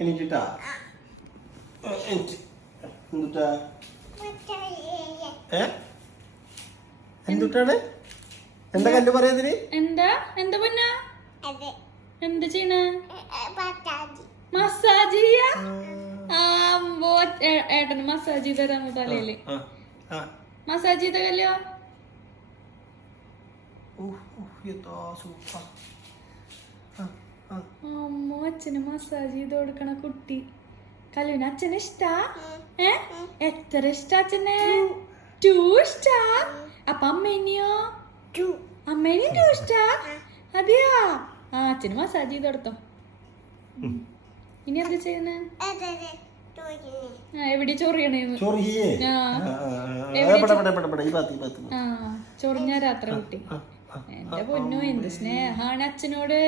എണീറ്റിട്ടാ എന്തുട്ടാ എന്തുട്ടാണ് എന്താ കല്ല് പറയുന്നതിന് എന്താ എന്താ പൊന്ന എന്താ ചെയ്യണ മസാജ് ചെയ്യാ ഏട്ടന് മസാജ് ചെയ്ത് തരാമോ തലയില് മസാജ് ചെയ്ത കല്ലോ അമ്മോ അച്ഛന് മസാജ് ചെയ്ത് കൊടുക്കണ കുട്ടി കല്ലുവിന് അച്ഛന് ഇഷ്ടാ എത്ര ഇഷ്ടാ അച്ഛന് 2 ഇഷ്ടാ അപ്പൊ അമ്മേനെയോ അമ്മേനെയും 2 ഇഷ്ടാ അതെയാ അച്ഛന് മസാജ് ചെയ്ത് കൊടുത്തോ ഇനി എന്താ ചെയ്യുന്നേ എവിടെ ചൊറിയണേന്ന് ചൊറിഞ്ഞ രാത്രി കുട്ടി എന്റെ പൊന്നോ എന്ത് സ്നേഹാണ് അച്ഛനോട്